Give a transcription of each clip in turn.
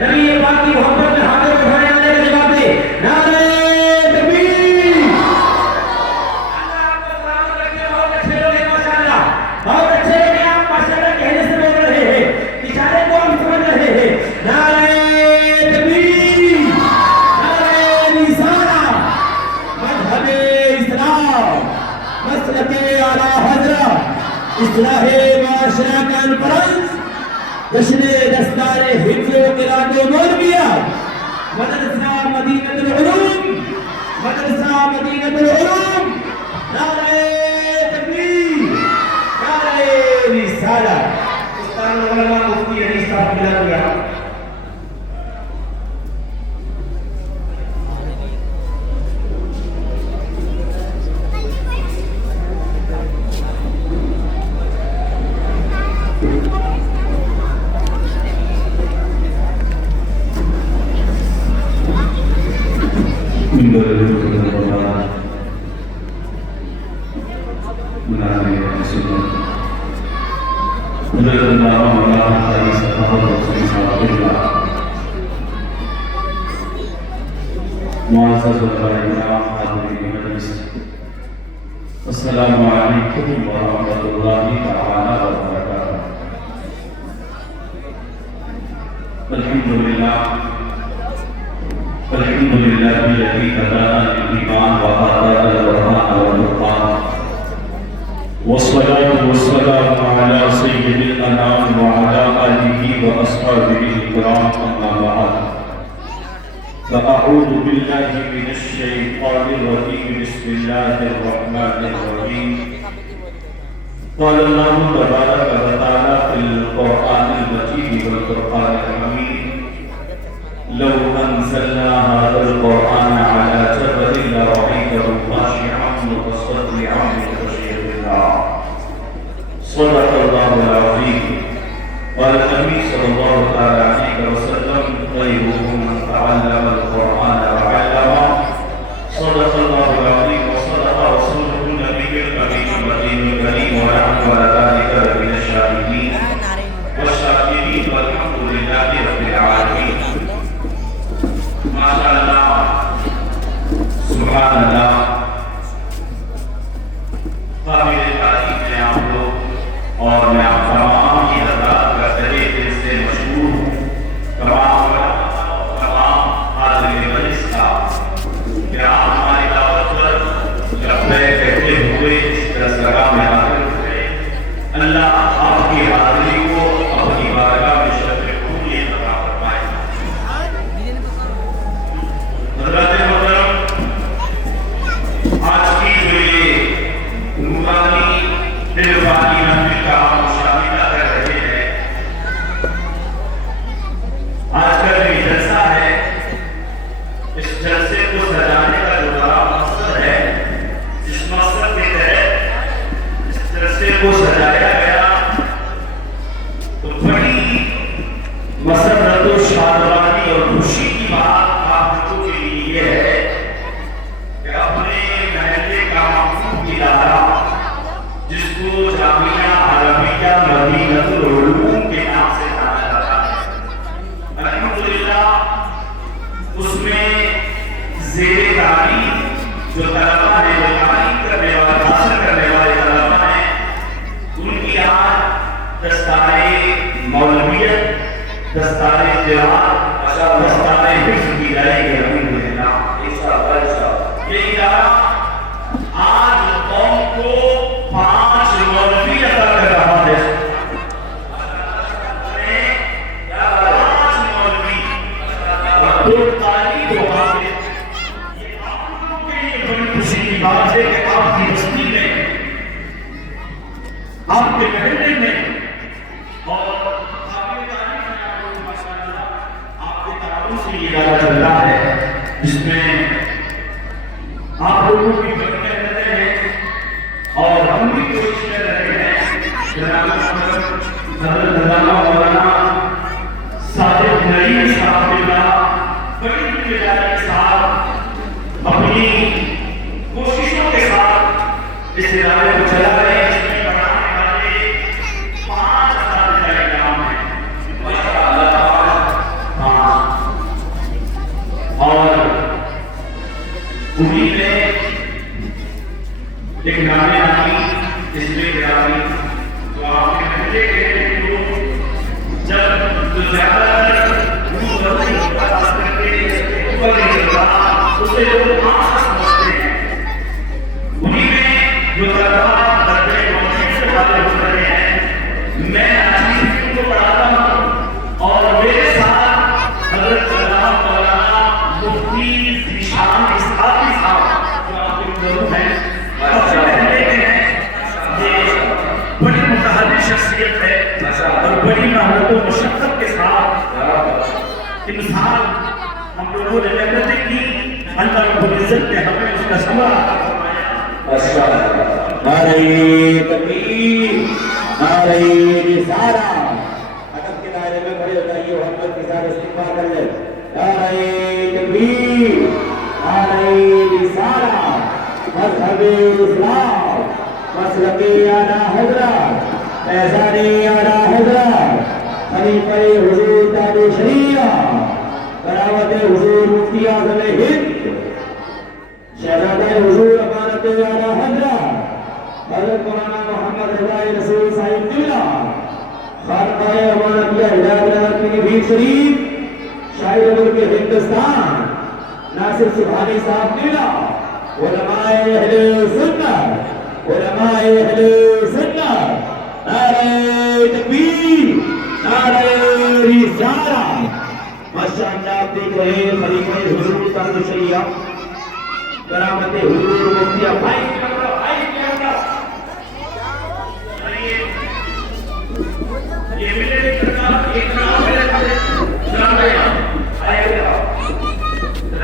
نبی اصلاح معاشرہ کانفرنس جشن دستار حفظ و قرات و مولویہ مدرسہ مدینہ العلوم مدرسہ مدینہ العلوم نعرہ تکبیر نعرہ رسالہ استاد مولانا مفتی علی صاحب بلال السلام علیکم ورحمۃ اللہ تعالی وبرکاتہ. الحمد للہ الذی هدانا للایمان وهدانا للقرآن والفرقان والصلاة والسلام على سید الانام وعلى آلہ واصحابہ الکرام اما بعد. فأعوذ بالله من الشيطان الرجيم بسم الله الرحمن الرحيم. قال الله تبارك وتعالى في القرآن المجيد والفرقان الحميد لو أنزلنا هذا القرآن على جبل لرأيته خاشعا متصدعا من خشية الله. صدق الله العظيم. قال النبي صلى الله عليه وسلم خيركم من تعلم القرآن وعلمه. صدق الله العظيم وصدق رسوله النبي الكريم الدين الكريم ونحن على ذلك من الشاهدين والشاكرين والحمد لله رب العالمين. ما شاء الله سبحان الله. قابل تعریف ہیں آپ لوگ اور میں آپ تمام کی حضرات کا تہہ دل سے مشکور ہوں. تمام حاضرین مجلس کا کہ آپ ہماری دعوت پر جب میں کہتے ہوئے اس درسگاہ میں حاضر ہوئے. اللہ آپ کی حاضری کو اپنی بارگاہ میں شرف قبولی عطا فرمائے. حضرات محترم، آج کی جو یہ نورانی دلفانی محفل کا ہم مشاہدہ کر رہے ہیں، آج کا جو جلسہ ہے، اس جلسے کو سجانے کا جو بڑا مقصد ہے، اس مقصد کے تحت اس جلسے کو سجایا گیا تو بڑی مسرت و شادمانی اور خوشی کی بات آپ لوگوں کے لیے یہ ہے کہ اپنے محلے کا محفوظ ادارہ جس کو جامعہ عربیہ مدینہ العلوم کے نام سے جانا جاتا ہے، الحمدللہ اس میں زیر تعلیم جو طلبہ ہیں، جو تعلیم کرنے والے حاصل کرنے والے طلبہ ہیں، ان کی آج دستار مولویت، دستار قرات، دستار حفظ کی جائے گی. الحمدللہ یہ ادارہ آج قوم کو 5 مولوی عطا کر رہا ہے. 5 مولوی اور 2 تعلیم و حاصل. یہ آپ لوگوں کے لیے بڑی خوشی کی بات ہے کہ آپ کی بستی میں، آپ کے محلے میں اور آپ کے تعاون سے یہ ادارہ چل رہا ہے، جس میں آپ لوگوں کی بڑی محنتیں ہیں اور ہم بھی کوشش کر رہے ہیں. جناب حضرت علامہ مولانا صادق نعیم صاحب بڑی ذمہ داری کے ساتھ اپنی کوششوں کے ساتھ اس ادارے کو چلا رہے ہیں. اس میں پڑھانے والے 5 اساتذہ کرام ہیں، ماشاءاللہ 5. اور امید ہے ایک نامے آئی جس میں گرامی تو آپ کے محلے کے لوگ جب تو زیادہ تر اسے لوگ آسا سمجھتے ہیں. انہی میں جو طلبہ درجہ موجود سے والے ہو رہے ہیں مثال ہم لوگوں نے محنتیں کی، اللہ رب العزت نے ہمیں اس کا ثمرہ عطا فرمایا۔ نعرہ تکبیر، نعرہ رسالہ۔ ادب کے دائرے میں کھڑے ہو جائیے، محمد کے ساتھ استغفار کر لیں۔ نعرہ تکبیر، نعرہ رسالہ، مذہب اسلام، مسلک اعلیٰ حضرت، فیضان اعلیٰ حضرت، خلیفہ حضور تاج شریعت، کرامت حضور مفتی اعظم ہند، شہزادہ حضور امانت اعلیٰ حضرت حضرت مولانا محمد رضا رسول صاحب قبلہ، خانقاہ امانتیہ ہدایت نگر کی بھیر شریف، شاعر ملک ہندوستان ناصر سبحانی صاحب قبلہ، علماء اہل سنت، علماء اہل سنت، نعرہ تکبیر، نعرہ رسالہ۔ ماشاءاللہ آپ دیکھ رہے ہیں خلیفہ حضور تاج شریعت، کرامت حضور مفتی بھائی یہ ملے ایک نام ہے جناب بھائی آئے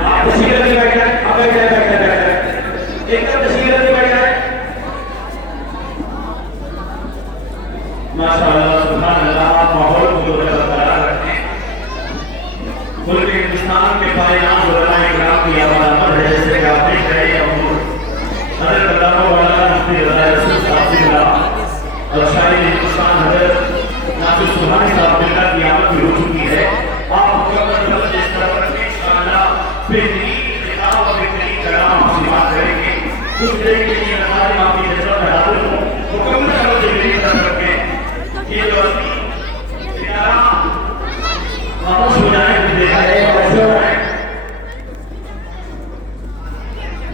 آپ تشریف رکھیں بیٹھ جائیں، آپ بیٹھ جائیں ایک طرف تشریف رکھیں بیٹھ جائیں۔ ماشاءاللہ سبحان اللہ، آپ ماحول کو برقرار رکھیں۔ ملک ہندوستان کے پائیدار علماء کرام کی علامت ہے، جیسے کہ آپ دیکھ رہے ہیں حضرت علامہ مولانا مفتی رضا رسول صاحب قبلہ اور شاعر ہندوستان حضرت ناصر سبحانی صاحب قبلہ کی آمد بھی ہو چکی ہے۔ آپ مکمل توجہ اس طرف رکھیں، انشاءاللہ بہترین خطاب اور بہترین کلام سماعت کریں گے۔ کچھ دیر کے لیے نظارے آپ کی جذبہ میں حاضر ہوں، مکمل توجہ میری طرف رکھیں۔ یہ جو ستارہ خاموش ہو جانے کو دیکھا ہے، ایسے ہو رہا ہے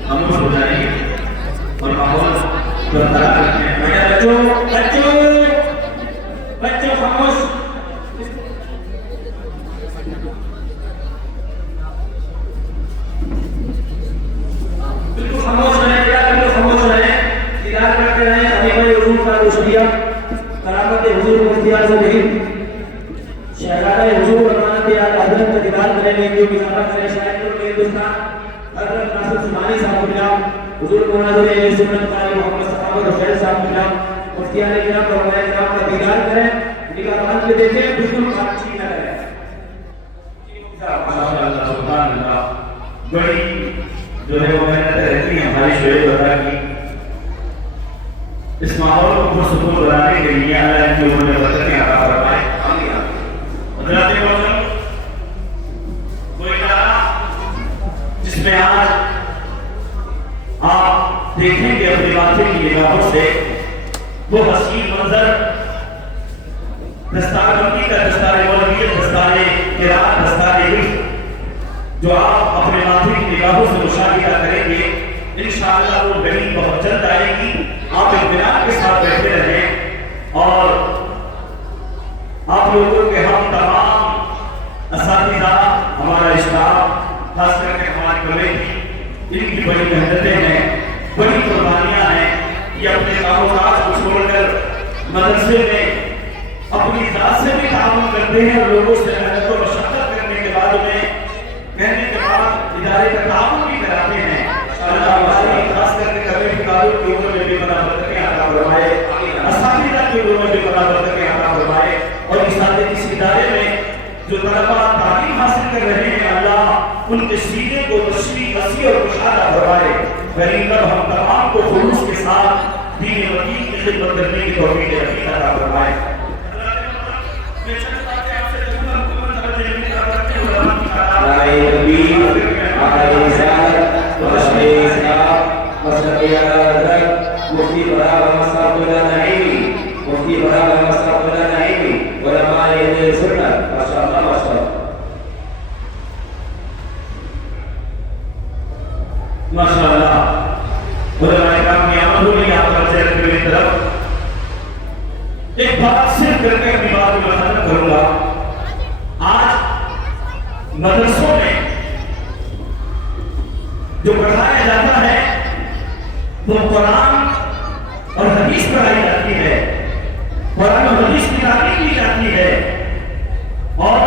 خاموش ہو جائیں گے اور ماحول برقرار رکھیں۔ بچوں خاموش، بالکل خاموش رہیں، بالکل خاموش رہیں، دیدار کرتے رہیں خلیفہ حضور تاج شریعت، کرامت حضور مفتی اعظم ہند، شہزادہ حضور امانت اعلیٰ حضرت کا دیدار کریں گے، جو اضافہ کریں شاعر ملک ہندوستان حضرت ناصر سبحانی صاحب قبلہ، حضور مولانا اہل سنت قاری محمد صحابہ رفیع صاحب قبلہ، مفتیان کرام اور علماء کرام کا دیدار کریں، نگاہ بند پہ دیکھیں، بالکل خاموشی نہ کریں۔ ماشاءاللہ سبحان اللہ، بڑی جو ہے وہ محنت رہتی ہے ہماری شعیب اللہ کی، اس ماحول کو پرسکون بنانے کے لیے اللہ ان کی عمر میں برکتیں عطا فرمائے۔ حضرات محترم، کوئی ادارہ جس میں آج آپ دیکھیں گے اپنی باتیں کی نگاہوں سے وہ حسین منظر، دستار بندی کا، دستار مولویت، دستار قرات، دستار عشق، جو آپ اپنے ماتھے کی نگاہوں سے مشاہدہ کریں گے، انشاءاللہ وہ گھڑی بہت جلد آئے گی۔ آپ اطمینان کے ساتھ بیٹھے رہیں اور آپ لوگوں کے ہم تمام اساتذہ، ہمارا اسٹاف، خاص کر کے ہمارے کمیٹی، ان کی بڑی محنتیں ہیں، بڑی قربانیاں ہیں۔ یہ اپنے کاروبار کو چھوڑ کر مدرسے میں اپنی ذات سے بھی تعاون کرتے ہیں اور لوگوں سے محنت و مشقت کرنے کے بعد انہیں کہنے کے بعد ادارے کا تعاون بھی کراتے ہیں۔ اللہ ہماری خاص کر کے کمیٹی کاروں کی عمر میں بھی بڑا برکتیں عطا فرمائے، اساتذہ کی عمر میں بھی بڑا برکتیں عطا فرمائے، اور اس ادارے میں جو طلباء تعلیم حاصل کر رہے ہیں اللہ ان کے سینے کو تشریح وسیع اور کشادہ فرمائے۔ غریب ہم تمام کو خلوص کے ساتھ دین وطن کی خدمت کرنے کی توفیق عطا فرمائے۔ نعرہ تکبیر، نعرہ رسالت، مذہب اسلام، مسلک اعلیٰ حضرت مفتی فراغ احمد صاحب اللہ نعیمی، مفتی فراغ احمد صاحب اللہ نعیمی، علماء اہل سنت، ماشاءاللہ ماشاءاللہ ماشاءاللہ۔ علماء کرام کی آمد ہوئی آپ کا چہرے کی میری طرف ایک بات صرف کر کے اپنی بات میں ختم کروں گا۔ آج مدرسوں میں جو پڑھایا جاتا ہے وہ قرآن اور حدیث پڑھائی جاتی ہے، قرآن اور حدیث کی تعلیم دی جاتی ہے، اور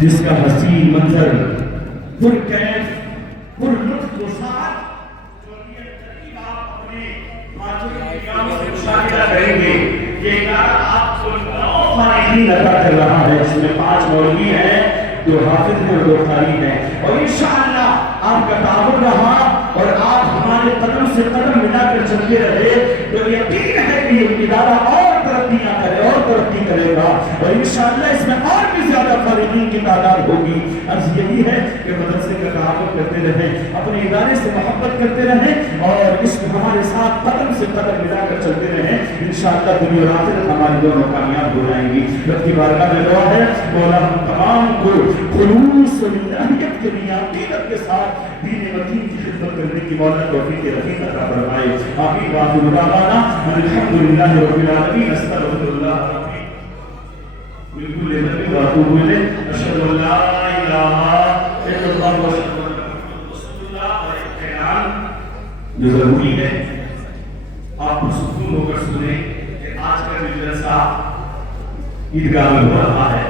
جس کا حسین منظر پرکیف پرلطف و سعد مشاہدہ کریں گے. یہ ادارہ آپ کو 9 فارغین عطا کر رہا ہے، اس میں 5 مولوی ہیں، 2 حافظ ہیں اور 2 قاری ہیں، اور انشاءاللہ آپ کا تعاون رہا اور آپ ہمارے قدم سے قدم ملا کر چلتے رہے تو یقین ہے کہ یہ ادارہ اور ترقیاں کرے اور ترقی کرے گا، اور انشاءاللہ اس میں اور بھی زیادہ فارغین کی تعداد ہوگی. عرض یہی ہے کہ مدرسے کا تعاون کرتے رہیں، اپنے ادارے سے محبت کرتے رہیں، اور اس میں ہمارے ساتھ قدم سے قدم ملا کر چلتے رہیں. انشاءاللہ دنیا اور آخرت ہماری دونوں کامیاب ہو جائیں گی. رب کی بارگاہ میں دعا ہے مولا ہم تمام کو خلوص و للہیت کے لیے عقیدت کے ساتھ دین متین کی خدمت کرنے کی مولا توفیق رفیق عطا فرمائے. آمین. وآخر دعوانا الحمدللہ رب العالمین. استغفر اللہ ربی من کل ذنب واتوب الیہ. اشہد ان لا الہ الا اللہ واشہد ان محمد رسول اللہ. اور اعلان جو ضروری ہے آپ سکون ہو کر سنیں کہ آج کا جو جلسہ عیدگاہ میں ہو رہا ہے،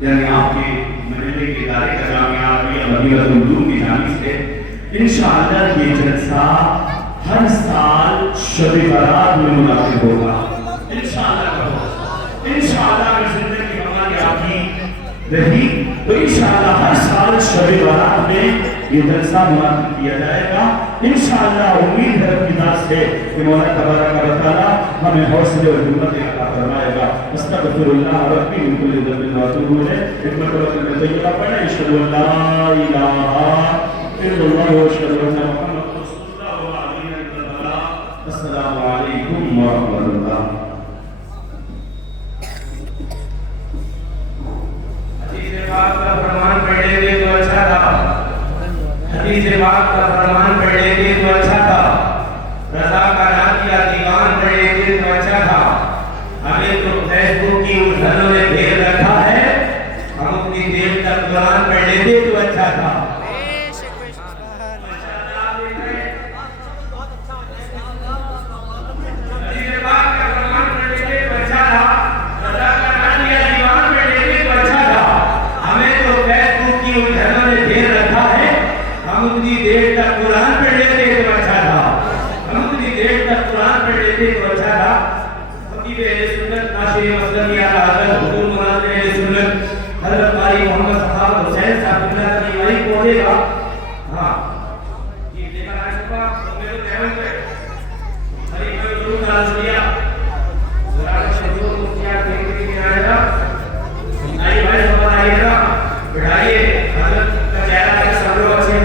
یعنی آپ کے محلے کے ادارے کا جامعہ عربیہ مدینہ العلوم کی جانب سے انشاءاللہ یہ جلسہ ہر سال شب برات میں منعقد ہوگا. انشاءاللہ اگر زندگی ہماری آپ کی رہی تو انشاءاللہ ہر سال شب برات میں یہ جلسہ منعقد کیا جائے گا. انشاءاللہ امید ہے رب کی ذات سے کہ مولا تبارک و تعالی ہمیں حوصلے اور ہمت عطا فرمائے گا. استغفر اللہ ربی من کل ذنب واتوب الیہ. ایک مرتبہ کلمہ طیبہ پڑھیں. اشہد ان لا الہ الا اللہ واشہد ان محمد رسول اللہ وعلیہ السلام. السلام علیکم ورحمۃ اللہ. حدیث پاک کا فرمان پڑھ لیتے تو اچھا تھا. حدیث پاک کا فرمان پڑھ لیتے تو اچھا تھا. رضا کا نام یا دیوان پڑھ لیتے تو اچھا تھا. ہمیں تو فیس بک کی الجھنوں نے گھیر رکھا ہے، ہم اپنی دیر تک قرآن پڑھ لیتے تو اچھا تھا.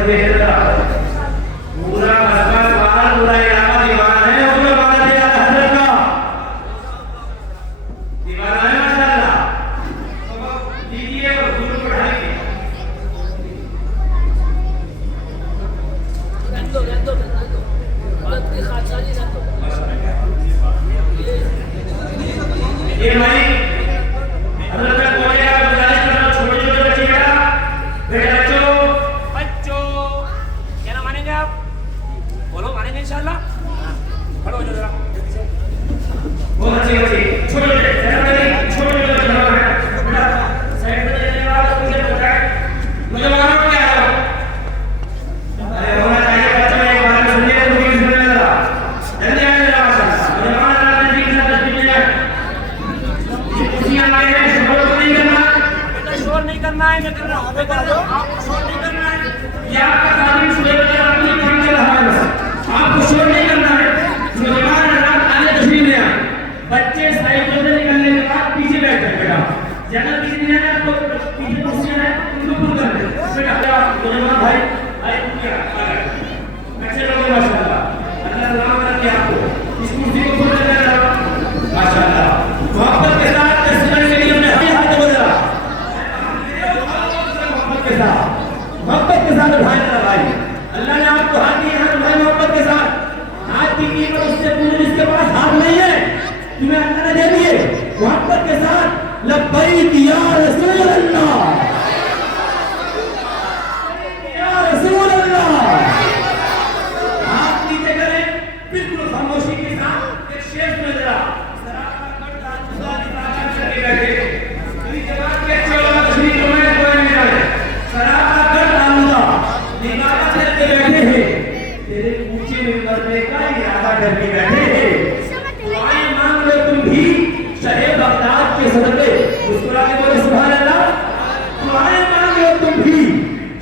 بیٹھے تم بھی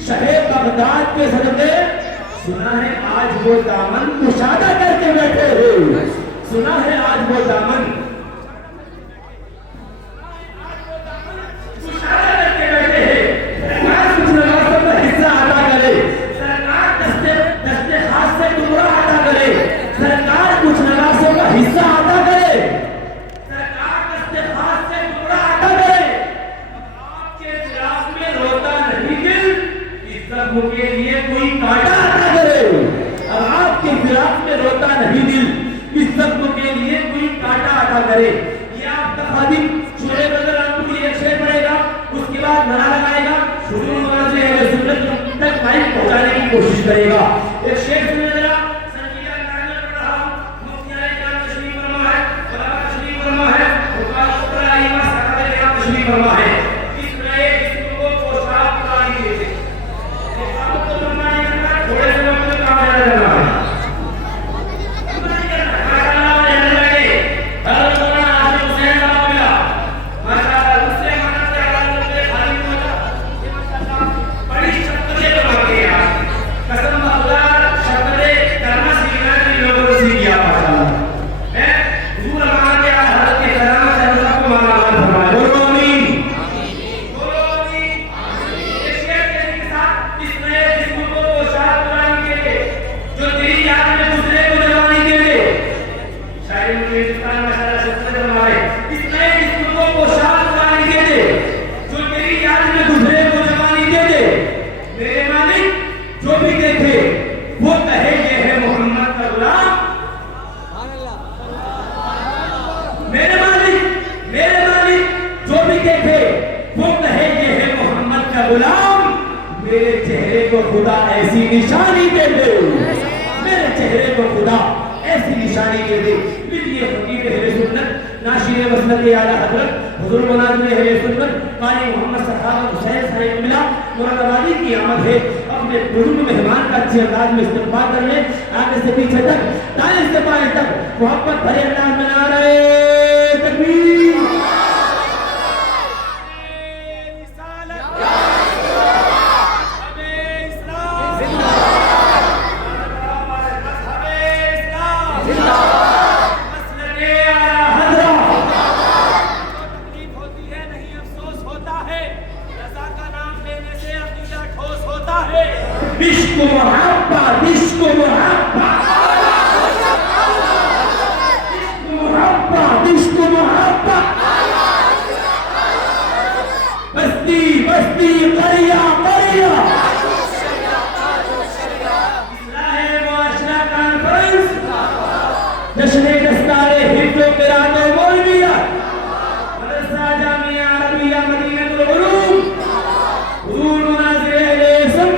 شہر بغداد کے صدقے سنا ہے آج وہ دامن کشادہ کر کے بیٹھے ہو سنا ہے آج وہ دامن کشادہ کر کے بیٹھے ہیں سرکار کچھ نوازوں کا حصہ عطا کرے سرکار دستے ہاتھ سے ٹکڑا عطا کرے سرکار کچھ نوازوں کا حصہ عطا کرے سرکار دستے ہاتھ سے ٹکڑا عطا کرے آپ کے فراق میں روتا نہیں دل اس زخم کے لیے کوئی کانٹا عطا کرے اب آپ کے فراق میں روتا نہیں دل اس زخم کے لیے کوئی کانٹا عطا کرے یہ آپ کا خادم شعیب بدر آپ کو ایک شعر پڑھے گا اس کے بعد نعرہ لگائے گا شروع ہونا سے اہل سنت تک مائک پہنچانے کی کوشش کرے گا ایک شعر سنیں ذرا سنجیدہ انداز میں پڑھ رہا ہوں مفتی علی جان تشریف فرما ہے علماء تشریف فرما ہے حکام اترا ایما صاحب جناب تشریف فرما ہے اس نئے جسم کو پوشاک پرانی دیتے آپ کو فرمانے کا تھوڑے سے وقت میں کام آیا کرنا ہے میرے چہرے کو خدا ایسی نشانی دے دے میرے چہرے کو خدا ایسی نشانی دے دے یہ خطیب اہل سنت ناشر مسلک اعلی حضرت حضور مناظر اہل سنت قاری محمد صحابہ حسین صاحب ملا مراد آبادی کی آمد ہے اپنے بزرگ مہمان کا اچھے انداز میں استقبال کر لیں آگے سے پیچھے تک دائیں سے بائیں تک محبت بھرے انداز میں نعرہ تکبیر عشق محبت عشق محبت عشق محبت بستی بستی قریہ قریہ اصلاح معاشرہ کانفرنس جشن دستار حفظ و قرات و مولویت مدرسہ جامعہ عربیہ مدینہ العلوم حضور مناظر اہل سنت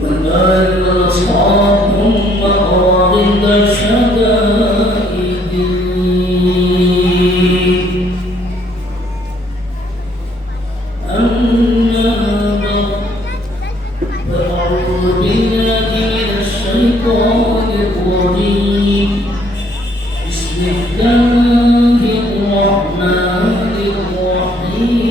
وَالْآلِ وَالْأَصْحَابِ ثُمَّ أَوَائِلَ الشَّدَائِدِ أَمَّا بَعْدُ فَأَعُوذُ بِاللَّهِ مِنَ الشَّيْطَانِ الرَّجِيمِ بِسْمِ اللَّهِ الرَّحْمَنِ الرَّحِيمِ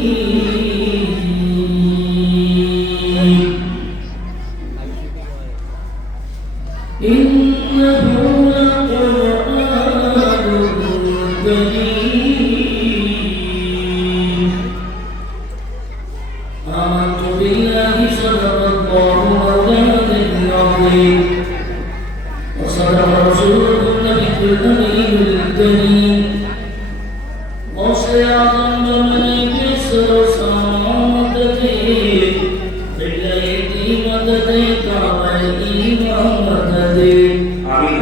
إنه لقرآن كريم آمنت بالله صدق الله مولانا العظيم وصدق رسوله النبي الأمين الكريم وصل أعظم من كسر صامته بالأيدي مددك عليه آمین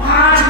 5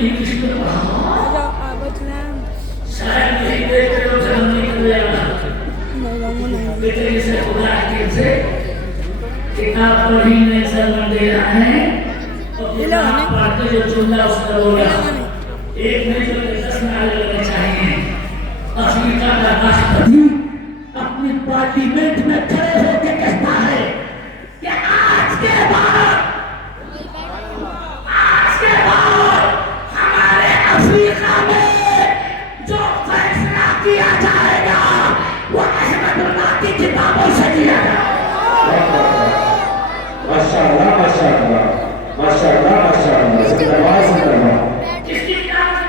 بھی کسی کو پڑھا شاید نہیں دیکھتے ہو دھرم نکل جائے گا بیٹے سے خدا کے سے کتاب پڑھی میں سلم دے رہا ہے اور کتاب پڑھ کے جو چننا اس کا ہو گیا ایک نہیں جو 10 نعرے لگنے چاہیے افریقہ کا راشٹرپتی اپنی پارلیمنٹ میں کھڑے ہو کے کہتا ہے کہ آج کے بعد ہمارے افریقہ میں جو فیصلہ کیا جائے گا وہ احمد اللہ کی کتابوں سے کیا جائے گا ماشاءاللہ ماشاءاللہ ماشاءاللہ ماشاءاللہ زندہ زندہ کس کی کتاب سے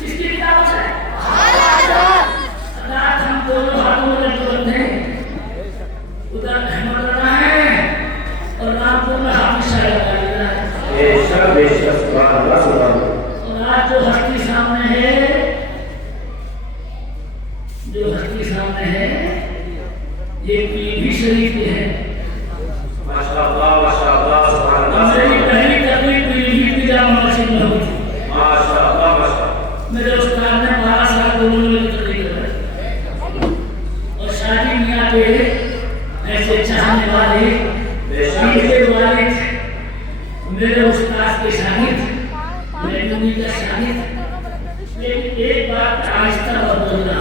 کس کی کتاب سے رات ہم دونوں ہاتھوں میں لگتے ہیں ادھر احمد اللہ ہے اور رات کو میں حافظ شاید کر ہے بے شک سبحان اللہ سبحان اللہ اور آج جو ہستی سامنے ہے یہ پیر بھی شریف کے ہیں ماشاءاللہ ماشاءاللہ سبحان اللہ میری پہلی تقریب پیر بھی جامع مسجد میں ہوئی تھی ماشاءاللہ ماشاءاللہ میرے استاد نے 12 سال دونوں میں تقریر کرائی اور شادی میاں کے ایسے چاہنے والے پیر کے والد میرے استاد کے شاگرد میرے نبی کا شاگرد لیکن ایک بات آہستہ بدلنا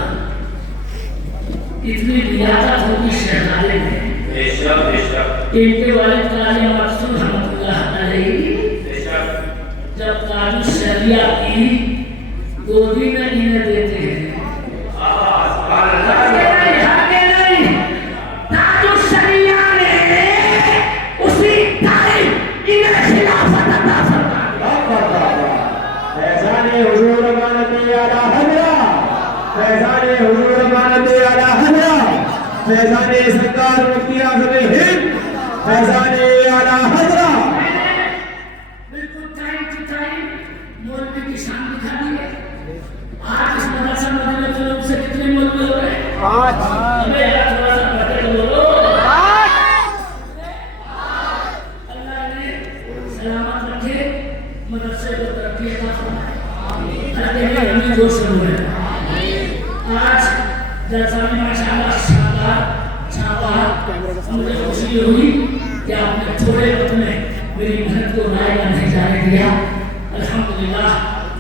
اتنی ریاضت ہوگی شہزادے میں بے شک ان کے والد قاضی مقصود رحمۃ اللہ علیہ جب قاضی شریعہ کی گودی میں انہیں دیتے ہیں فیضان سرکار مفتی اعظم ہند فیضان اعلی حضرت بالکل ٹائم ٹو ٹائم مولوی کی شان دکھا دی ہے آج اس مدرسہ مدینہ طلب سے کتنے مولوی ہو رہے ہیں 5 ہمیں یاد تھوڑا سا بڑھتے تو بولو اللہ نے سلامت رکھے مدرسے کو ترقی عطا فرمائے ہر جگہ ہمیں جو شروع ہے آج جلسہ میں ماشاءاللہ مجھے خوشی ہوئی کہ آپ نے تھوڑے وقت میں میری محنت کو رائے کا نہیں جانے دیا الحمدللہ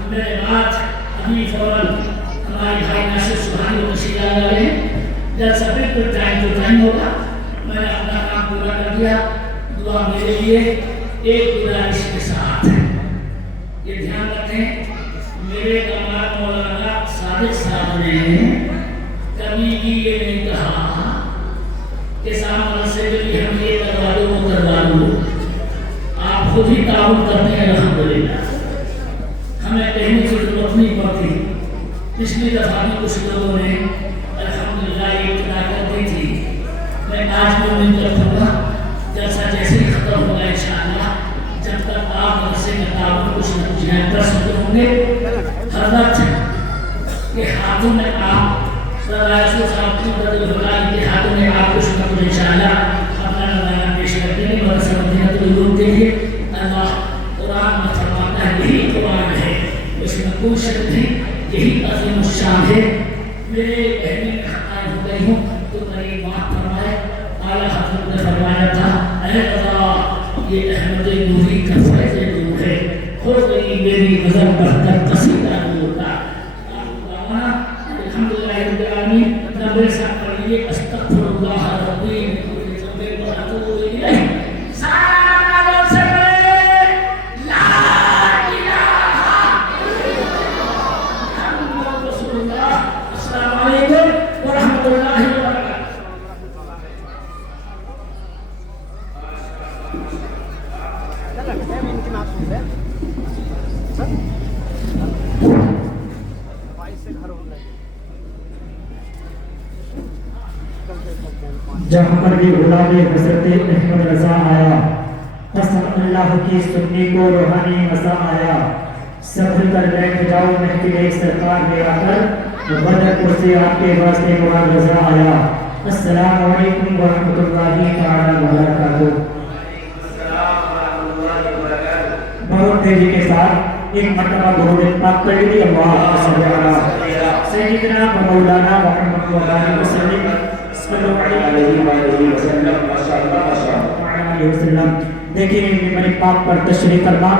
میرے بعد ابھی فوراً ہمارے بھائی ناصر سبحانی کو تشریف لا رہے ہیں جلسہ بالکل ٹائم ٹو ٹائم ہوگا میں نے اپنا کام پورا کر دیا دعا میرے لیے ایک گزارش کے ساتھ یہ دھیان رکھیں میرے دماغ مولانا صادق صاحب نے کبھی بھی یہ نہیں کہا کہ سامنے سے بھی ہم یہ کروا دو وہ کروا دو آپ خود ہی تعاون کرتے ہیں الحمدللہ ہمیں کہنے کی ضرورت نہیں پڑتی پچھلی دفعہ بھی کچھ لوگوں نے الحمدللہ یہ ابتدا کر دی تھی میں آج بھی امید کرتا ہوں جلسہ جیسے ہی ختم ہوگا انشاءاللہ جب تک آپ مدرسے میں تعاون کچھ نہ کچھ کر سکتے ہوں گے ہر وقت کے ہاتھوں میں آپ رائسو صاحب کی بدل ہوگا کہ ہاتھوں میں آپ کچھ نہ کچھ انشاءاللہ اپنا نمائنا پیش کرتے ہیں مدرسہ مدینہ طلب کے لیے اللہ قرآن میں فرماتا ہے یہی قرآن ہے اس میں کوئی شک نہیں یہی عظیم الشان ہے میرے بہنی میں خطائیں ہو گئی ہوں تو میری معاف فرمائے اعلیٰ حضرت نے فرمایا تھا اے اللہ یہ احمد نوری کا فیض نور ہے ہو گئی میری نظر بڑھ کر قصیدہ نور کا الحمدللہ رب العالمین نبی صاحب پڑھیے استغفر اللہ ربی من کل ذنب و اتوب الیہ جہاں پر بھی غلام حضرت احمد رضا آیا قسم اللہ کی سنی کو روحانی مزہ آیا سبھل کر بیٹھ جاؤ محفل سرکار میں آ کر بدر پور سے آپ کے واسطے مراد رضا آیا السلام علیکم ورحمۃ اللہ تعالی وبرکاتہ ایک مرتبہ درود پاک پڑھ لیجیے اللہم صلی علی سیدنا و مولانا محمد و علیہ وسلم صلی اللہ علیہ وسلم وسلم. دیکھیں ممبر پاک پر تشریف فرما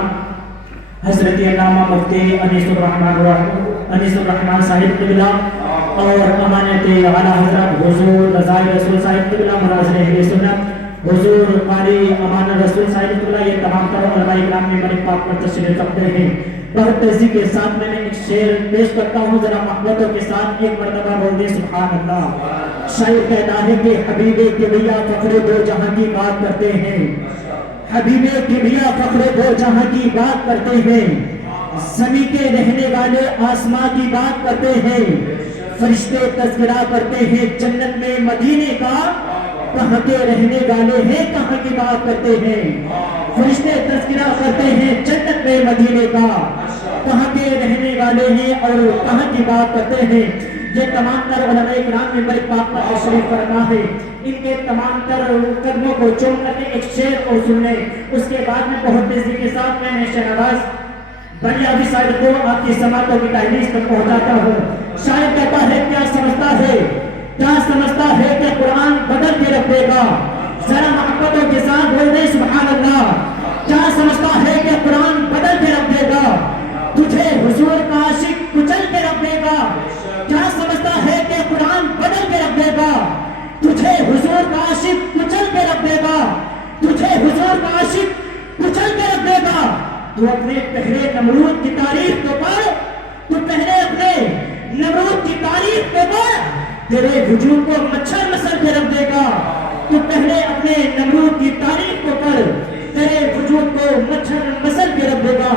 حضرت علامہ مفتی انیس الرحمن صاحب قبلہ اور امانت اعلیٰ حضرت حضور رضائے رسول صاحب قبلہ مناظر اہل سنت حضور قاری امان رسول صاحب قبلہ یہ تمام تر علماء کرام ممبر پاک پر تشریف رکھتے ہیں. بہت تیزی کے ساتھ میں ایک شعر پیش کرتا ہوں, ذرا محبتوں کے ساتھ ایک مرتبہ بول دیں سبحان اللہ. شاعر کہتا ہے کہ حبیب کبریا فخر دو جہاں کی بات کرتے ہیں, حبیب کبریا فخر دو جہاں کی بات کرتے ہیں, زمین کے رہنے والے آسماں کی بات کرتے ہیں, فرشتے تذکرہ کرتے ہیں جنت میں مدینے کا, کہاں کے رہنے والے ہیں کہاں کی بات کرتے ہیں, فرشتے تذکرہ کرتے ہیں جنت میں مدینے کا, کہاں کے رہنے والے ہیں اور کہاں کی بات کرتے ہیں. یہ تمام تر علماء کرام ممبر پاک پر تشریف فرما ہے. ان کے تمام تر قدموں کو چوم کر ایک شعر اور سننے, اس کے بعد میں بہت تیزی کے ساتھ میں شہنواز بنیادی صاحب کو آپ کی سماعتوں کی تحریر تک پہنچاتا ہوں. شاعر کہتا ہے کیا سمجھتا ہے کہ قرآن بدل کے رکھ دے گا, ذرا محبتوں کے ساتھ بول دیں سبحان اللہ. کیا سمجھتا ہے کہ قرآن بدل کے رکھ دے گا, تجھے حضور کا عاشق کچل کے رکھ دے گا. کیا سمجھتا ہے کہ قرآن بدل کے رکھ دے گا, تجھے حضور کا عاشق کچل کے رکھ دے گا, تجھے حضور کا عاشق کچل کے رکھ دے گا. تو اپنے پہلے نمرود کی تعریف کو پڑھ, تو پہلے اپنے نمرود کی تعریف کو پڑھ, تیرے وجود کو مچھر مسل کے رکھ دے گا. تو پہلے اپنے نمرود کی تعریف کو پڑھ, تیرے وجود کو مچھر مسل کے رکھ دے گا.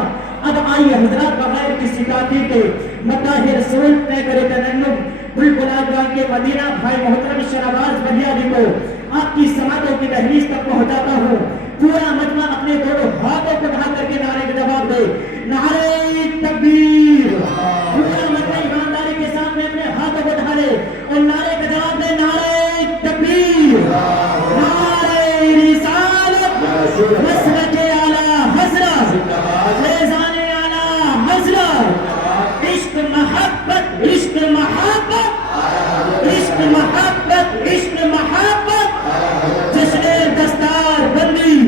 اب آئیے حضرات بغیر کسی کافی کے مداح رسول طے کرے ترنم بلبلا کے مدینہ بھائی محترم شہنواز بنیادی کو آپ کی سماعتوں کی دہلیز تک پہنچاتا ہوں. پورا مجمع اپنے دونوں ہاتھوں کو اٹھا کر کے نعرے کا جواب دے, نعرہ تکبیر. پورا مجمع ایمانداری کے ساتھ میں اپنے ہاتھوں کو اٹھا لے اور نعرے کا جواب دے, نعرہ تکبیر, نعرہ رسالت, مسلک اعلیٰ حضرت, فیضان اعلیٰ حضرت, عشق محبت, عشق محبت, عشق محبت, عشق محبت, جشن دستار بندی,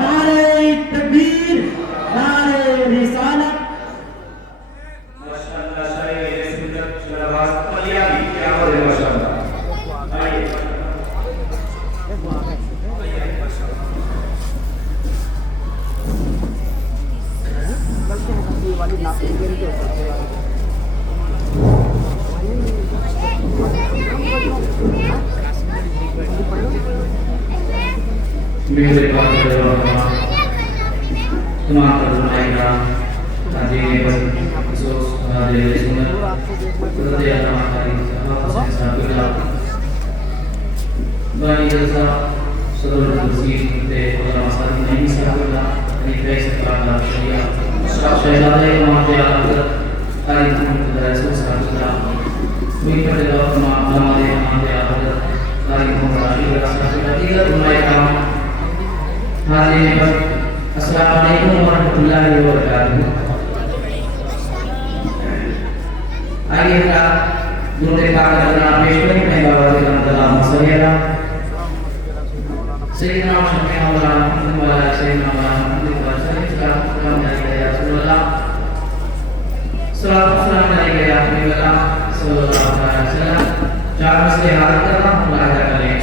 نعرہ تکبیر, نعرہ رسالت. ماشاءاللہ شاعر سنت شہنواز علیہ بھی کیا ہو رہے ماشاءاللہ. آئیے میرے پاس تمام علماء کرام حاضرین خصوص حاضر سنت حضرت علامہ قاری حسین صاحب قبلہ بانی جلسہ صدر التنظیم حضرت علامہ صاحب نعیمی صاحب قبلہ خلیفہ سرکار شریعہ شہزادہ امام اعلیٰ حضرت قاری محمد رسول صاحب قبلہ میری پردہ تمام علماء حضرت قاری محمد راشد صاحب قبلہ دیگر علماء کرام حاضرین پر السلام علیکم ورحمۃ اللہ وبرکاتہ. آئیے حضرات درود پاک کا نام پیش کریں. میں باوازِ اللہم صلی علی سیدنا محمد مولانا محمد وعلی سیدنا مولانا محمد سلام علیکم یا رسول اللہ, سلام علیکم یا حبیب اللہ صلی اللہ علیہ وسلم. چار مسئلے حاضر کر رہا ہوں, ملاحظہ کریں.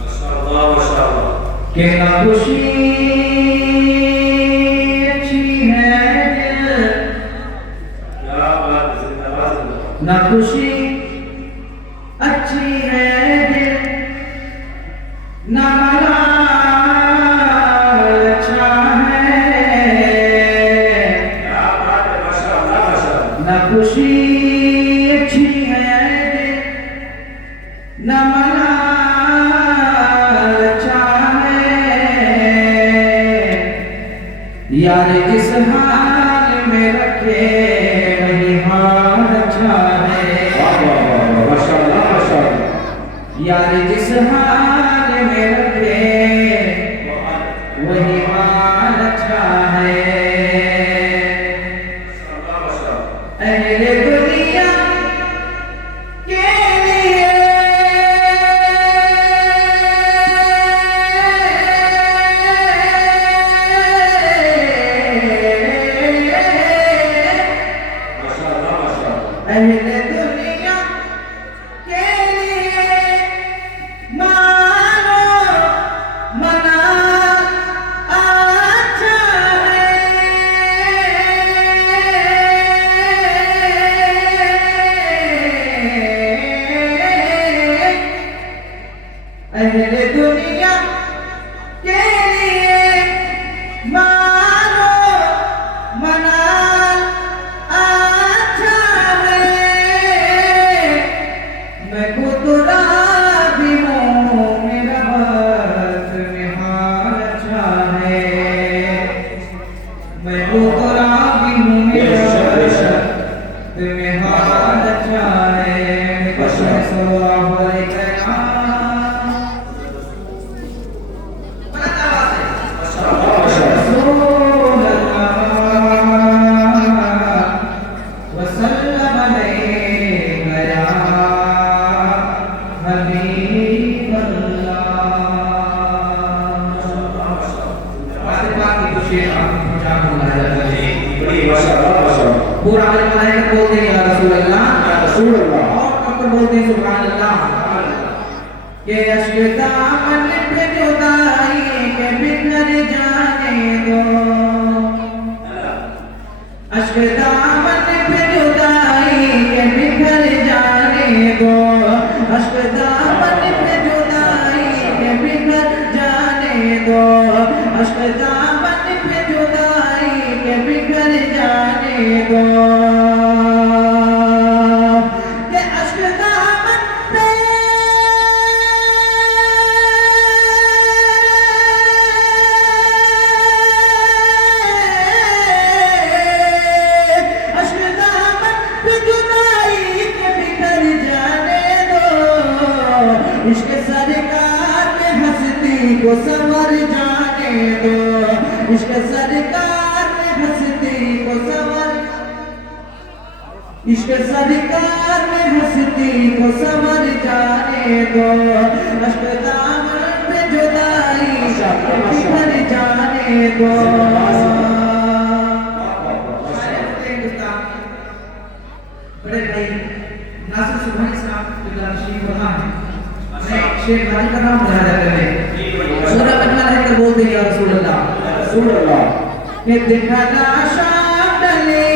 ماشاءاللہ ماشاءاللہ. کہ نہ خوشی اچھی ہے دل, کیا بات ہے, زندہ باد. نہ خوشی اچھی ہے دل, نہ ملال اچھا ہے, کیا بات ہے ماشاءاللہ ماشاءاللہ. نہ خوشی اچھی ہے دل, نہ ملال یار جس حال میں رکھے وہی حال اچھا ہے. ماشاءاللہ ماشاءاللہ. یار جس حال میں رکھے وہی حال اچھا ہے. پورا عالم ملائکہ بولتے ہیں یا رسول اللہ یا رسول اللہ اور کب بولتے ہیں سبحان اللہ کہ اشک دامن پہ جدائی کے بکھر جانے دو اشک دامن پہ جدائی کے بکھر جانے دو اشک دامن پہ جدائی کے بکھر جانے دو اشک دامن پہ جدائی کے بکھر جانے دو کہ اشک دامن پہ اشک دامن پہ جدائی کے بکھر جانے دو عشق سرکار میں ہستی کو سنور جانے دو عشق سرکار میں ہستی کو سنور عشق سرکار میں ہستی کو سنور جانے دو عشق دامن پہ جدائی بکھر جانے دو بڑے بھائی ناصر سبحانی صاحب جو تشریف فرما ہے میں شیخ بھائی کا نام ملاحظہ کریں سورہ بقرہ ہے کہ بولتے ہیں یا رسول اللہ کہ دکھنا شام ڈلے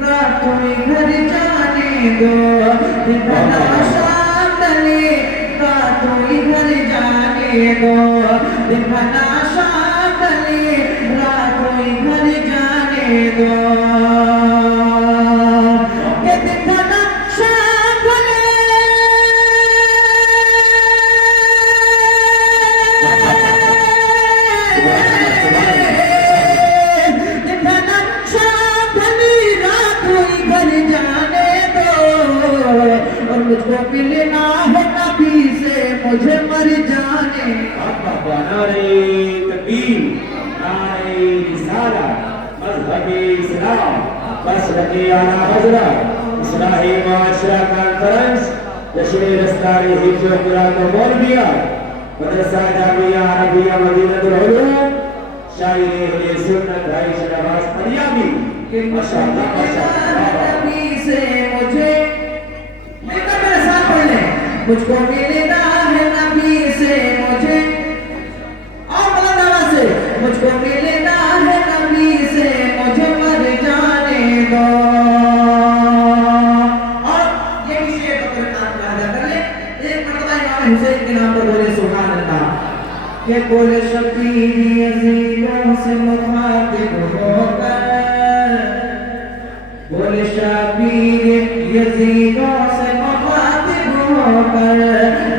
راتوں گھر جانے دو دکھنا شام ڈلے راتوں گھر جانے دو دکھنا شام ڈلے راتوں گھر جانے دو کہ دکھنا شام ڈلے دکھنا شام ڈھلی رات ہوئی گھر جانے دو اور مجھ کو ملنا ہے نبی سے مجھے مر جانے نعرہ تکبیر نعرہ رسالہ مذہب اسلام مسلک اعلی حضرت اصلاحی معاشرہ کانفرنس جشن رستار حفظ و قرآن و مولویات مدرسہ جامعہ عربیہ مدینہ العلوم شاعر اہل سنت بھائی شہباز پریابی ماشاءاللہ ماشاءاللہ نبی سے مجھے میرے ساتھ پڑھ لیں مجھ کو ملنا ہے نبی سے مجھے اور بلند آواز سے مجھ کو ملنا ہے نبی سے مجھے مر جانے دو اور یہ بھی شعر بکر خان کا ادا کر لیں ایک مرتبہ امام حسین کے نام پر بولے سبحان اللہ کہ بولے شبیر یزیدوں سے مخاطب ہو کر بولے شبیر یزیدوں سے مخاطب ہو کر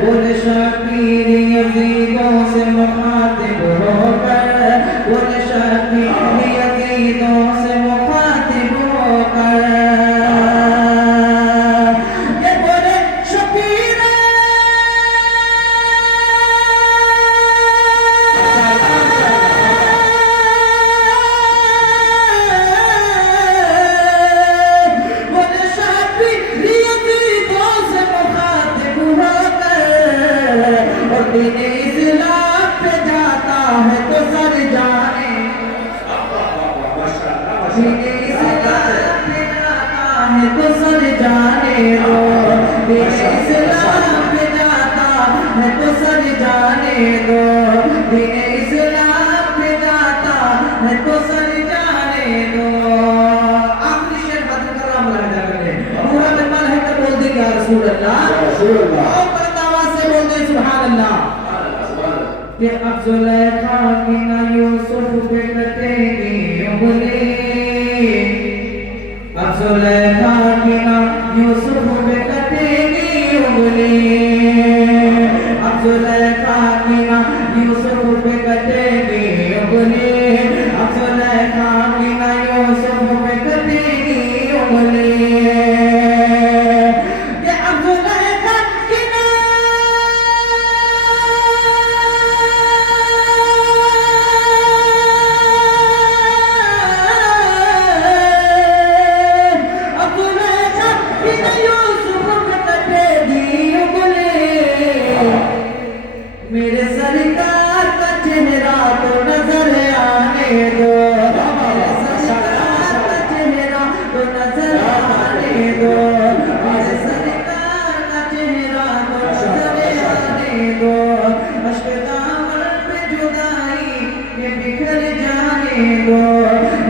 بولے شبیر یزیدوں سے مخاطب ہو کر بولے شبیر یزیدوں سے مخاطب ہو کر کہ بولے شبیر بولے شبیر یزیدوں سے مخاطب ہو کر اور دین اسلام پہ جاتا ہے تو سر جانے دین اسلام پہ جاتا ہے تو سر جانے دو دین اسلام پہ جاتا ہے تو سر جانے دو دین اسلام پہ جاتا ہے تو سر جانے دو آخری شعر بدر کرنا ملاحظہ کریں پورا مہمان ہے کر بول دیں یا رسول اللہ رسول اللہ اور بلند آواز سے بول دیں سبحان اللہ کہ اب زلیخا کی نہ یوسف پہ کٹے گی انگلی اب زلیخا کی نہ یوسف پہ کٹے گی انگلی اب زلیخا کی نہ یوسف پہ کٹے گی انگلی اب زلیخا کی نہ یوسف پہ کٹے گی انگلی کہ اب زلیخا کی نہ اب زلیخا کی نہ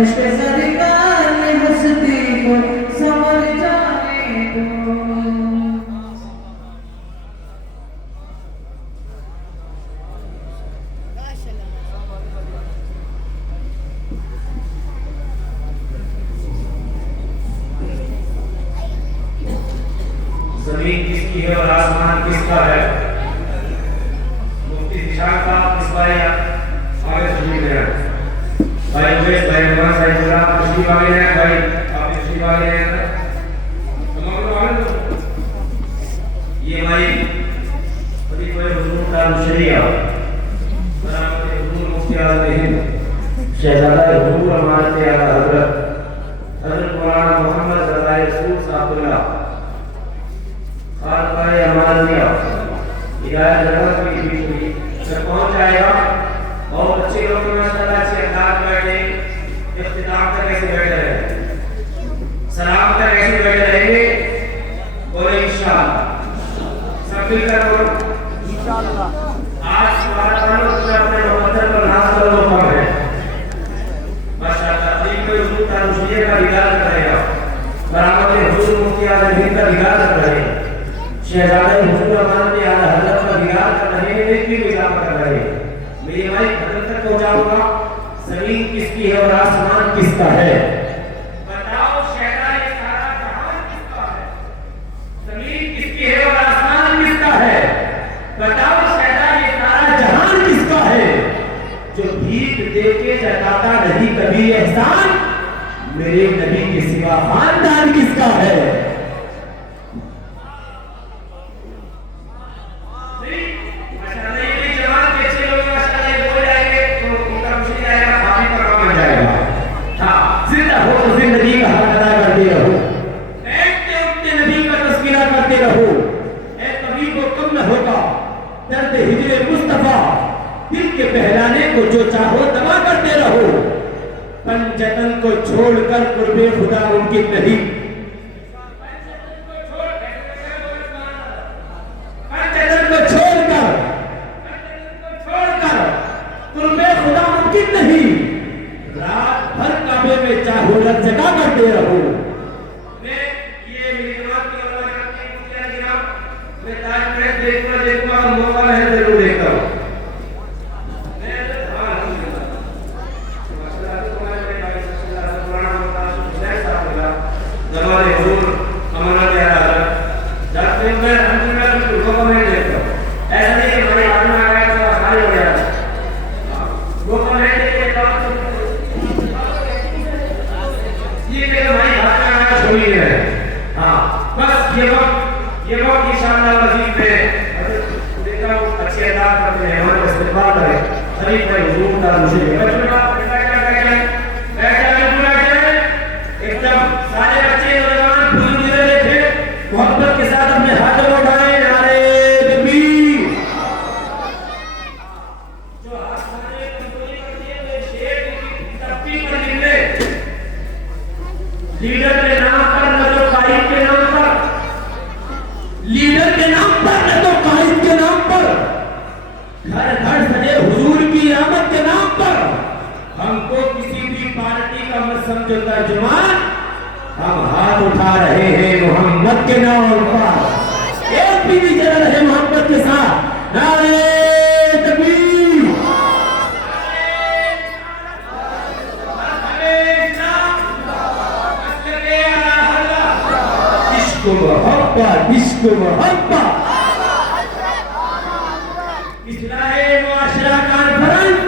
عشق سرکار نے ہستی کو سمر جانے دو. زمین کس کی ہے اور آسمان کس کا ہے؟ مفتی ذیشان صاحب اس بارے آگے تشریف لے رہے ہیں. بھائی اویس، بھائی عمر، بھائی غلام تشریف آگے ہیں. بھائی آپ تشریف آگے ہیں. تمام لوگ آگے تو یہ بھائی خلیفہ حضور دارالشریعہ برامت حضور مفتی اعظم ہند شہزادہ حضور امانت اعلیٰ حضرت مولانا محمد رضا رسول صاحب اللہ خالقہ امانیہ ہدایت جگہ کی بیچ ہوئی جب پہنچ جائے گا. بہت اچھے لوگ ماشاءاللہ اچھے انداز بیٹھے اختتام تک ایسے بیٹھے رہے سلام تک ایسے بیٹھے رہیں گے. بولے انشاءاللہ سب مل کر بولو انشاءاللہ. آج ہمارا تعلق اپنے مقدر پر ناز کرو کم ہے ماشاءاللہ. خلیفہ حضور دارالشریعہ کا دیدار کرے گا. برامت حضور مفتی اعظم ہند کا دیدار کر رہے ہیں. شہزادہ حضور امانت اعلیٰ حضرت کا دیدار کر رہے ہیں. ایک بھی اضافہ کر رہے ہیں. میری مائک حضرت تک پہنچاؤں گا. زمین کس کی ہے اور آسمان کس کا ہے؟ بتاؤ شہزادہ یہ سارا جہان کس کا ہے؟ زمین کس کی ہے اور آسمان کس کا ہے؟ بتاؤ شہزادہ یہ سارا جہان کس کا ہے؟ جو بھیک دے کے جتاتا نہیں کبھی احسان میرے نبی کے سوا خاندان کس کا ہے؟ جو چاہو دبا کرتے رہو پنجتن کو چھوڑ کر قرب خدا ممکن نہیں. پنجتن کو چھوڑ کر قرب خدا ممکن نہیں. رات بھر کعبے میں چاہو رت جگا کرتے رہو. میں تاج محل دیکھوں گا موقع ہے ضرور دیکھتا ہوں. محبت کے ساتھ اپنے ہاتھوں کو اٹھائیں. نعرہ تکبیر. جو ہاتھ اٹھانے کمزوری کرتی ہے وہ شیر کی تپی پر نکلے. لیڈر کے نام پر نہ تو قائد کے نام پر. لیڈر کے نام پر نہ تو قائد کے نام پر. گھر گھر سجے حضور کی آمد کے نام پر. ہم کو کسی بھی پارٹی کا مت سمجھو ترجمان. ہم ہاتھ اٹھا رہے ہیں محمد کے نام پر. ایک بھی چل رہے محمد کے ساتھ. نعرہ تکبیر. عشق و محبت عشق و محبت. اصلاح معاشرہ کانفرنس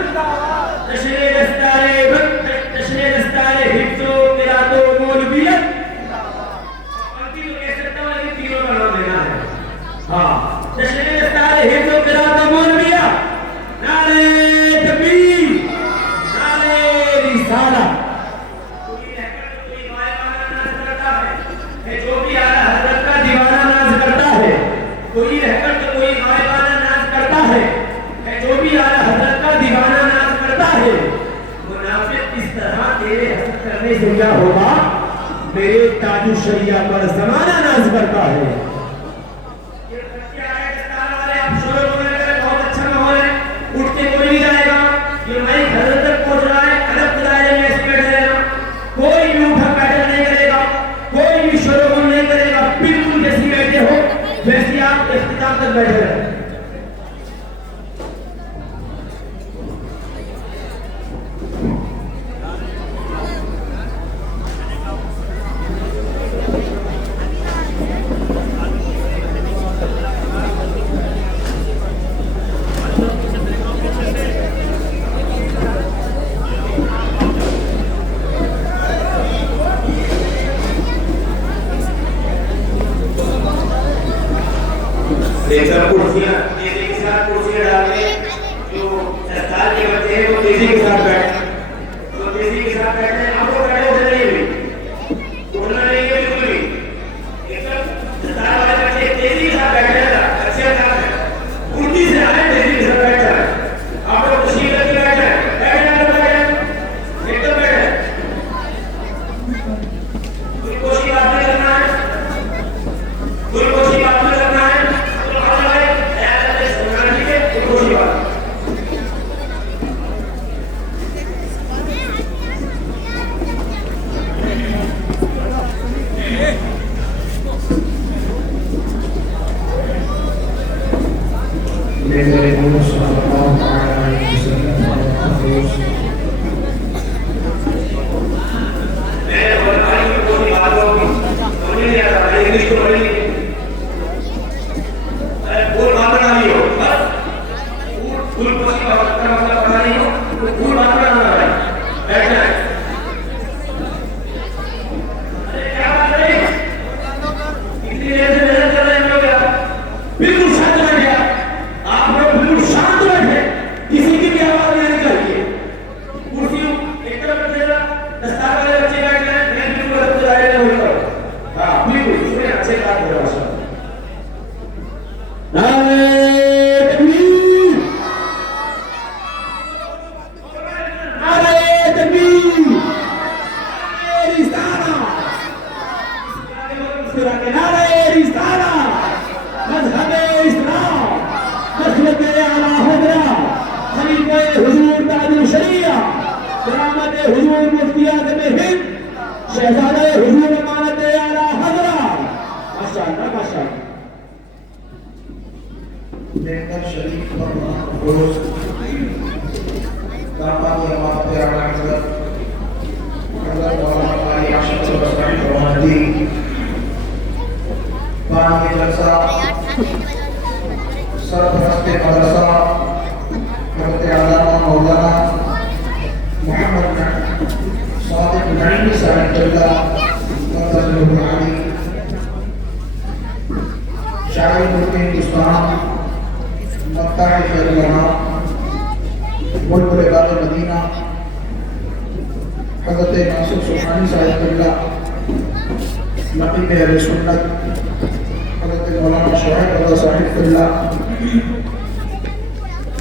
تشریح دستار حفظ و قرات و مولویت. باقی تو کہہ سکتا ہوں لیکن تینوں کا نام لینا ہے. ہاں تشریح دستار حفظ و قرات و مولویت. نعرہ تکبیر. نعرہ رسالت. کوئی رہ کر تو کوئی غائبانہ ناز کرتا ہے. جو بھی اعلیٰ حضرت کا دیوانہ ناز کرتا ہے. کوئی رہ کر تو کوئی غائبانہ ناز کرتا ہے. جو بھی اعلیٰ حضرت کا دیوانہ ناز کرتا ہے. منافق اس طرح تیرے حسد کرنے سے کیا ہوگا؟ میرے تاج الشریعہ پر زمانہ ناز کرتا ہے. یہ بچے آئے دستار والے آپ شروع ہونے لگے. بہت اچھا ماحول ہے. اٹھتے کوئی نہیں جائے گا. یہ مائک حضرت تک پہنچ رہا ہے. ادب کے دائرے میں ایسے بیٹھے رہنا. ایک طرف کرسیاں تیزی کے ساتھ کرسیاں ڈال کے جو 10 سال کے بچے ہیں وہ تیزی کے ساتھ بیٹھیں، تو تیزی کے ساتھ بیٹھیں، آپ کو بیٹھے ہوتے نہیں بھی اڑنا نہیں ہے بالکل بھی. ایک طرف 10 سال والے بچے تیزی کے ساتھ بیٹھے ہیں، اچھا کام ہے، اردی سے آئے تیزی کے ساتھ بیٹھ جائیں. آپ لوگ تشریف رکھ کے بیٹھ جائیں، بیٹھ جائیں ایک دم بیٹھ جائیں. کوئی کوشش آپ نے کرنا ہے، کوئی کوشش آپ نے کرنا ہے، تو آپ لائے خیال رکھتے سمجھانے کے کوئی کوشش بات.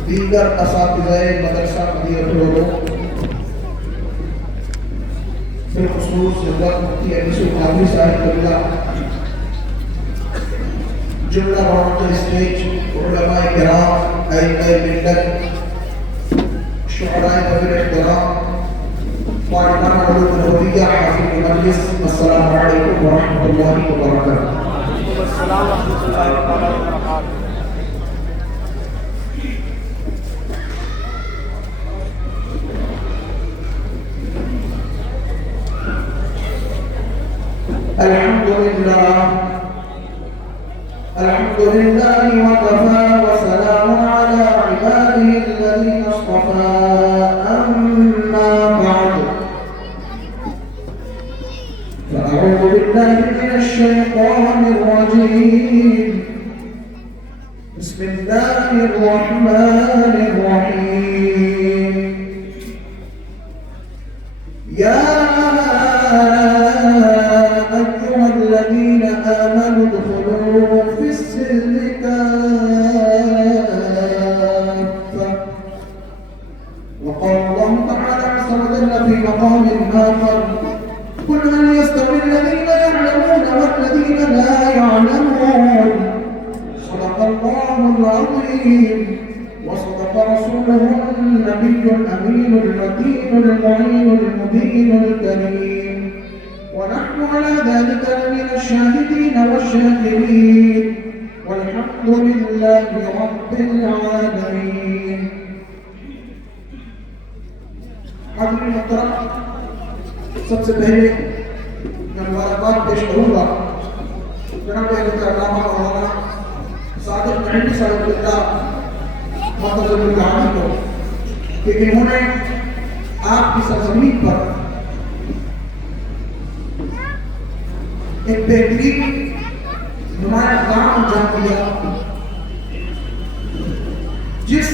دیگر اساتذہ مدرسہ مدیرۃ العلوم بالخصوص حضرت مفتی انیس القادری صاحب قبلہ، جملہ رونق اسٹیج علماء کرام، ائمہ ملت، شعراء قدر احترام، طالبان علوم نبویہ، حاضرین مجلس، السلام علیکم ورحمۃ اللہ وبرکاتہ. السلام ورحمۃ اللہ وبرکاتہ. الحمد لله وكفى وسلام على عباده الذين اصطفى. أما بعد فأعوذ بالله من الشيطان الرجيم. بسم الله الرحمن الرحيم. يا الذين آمنوا ادخلوا في السلم كافة. وقال الله تعالى عز وجل في مقام آخر: قل هل يستوي الذين يعلمون والذين لا يعلمون. صدق الله العظيم وصدق رسوله النبي الأمين المتين المعين المبين الكريم. ونحن على ذلك لمن الشاهدين والشاكرين والحمد لله رب العالمين. حاضرین محترم، سب سے پہلے میں مبارکباد پیش کروں گا جناب حضرت علامہ مولانا صادق نعیمی صاحب اللہ مقدس العالی کو کہ انہوں نے آپ کی سرزمین پر ایک بہترین نمایاں کام انجام دیا جس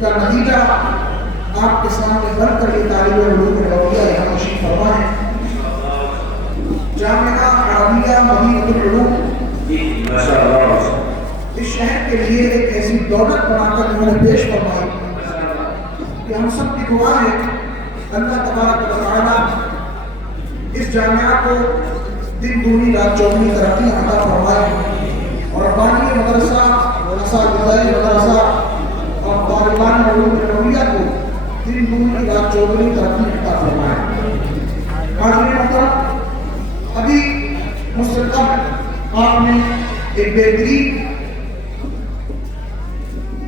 کا نتیجہ آپ کے سامنے بن کر یہ طالب علوم نبویہ یہاں تشریف فرما ہے. جامعہ عربیہ مدینہ العلوم اس شہر کے لیے ایک ایسی دولت بنا کر انہوں نے پیش فرمائی کہ ہم سب کی دعا ہے اللہ تبارک و تعالی اس جامعہ کو دن دونی رات چوگنی ترقی عطا فرمائے اور بانی مدرسہ اساتذہ مدرسہ اور طالبان علوم نبویہ کو دن دونی رات چوگنی ترقی عطا فرمائے. حاضرین محترم، ابھی مستقبل آپ نے ایک بہترین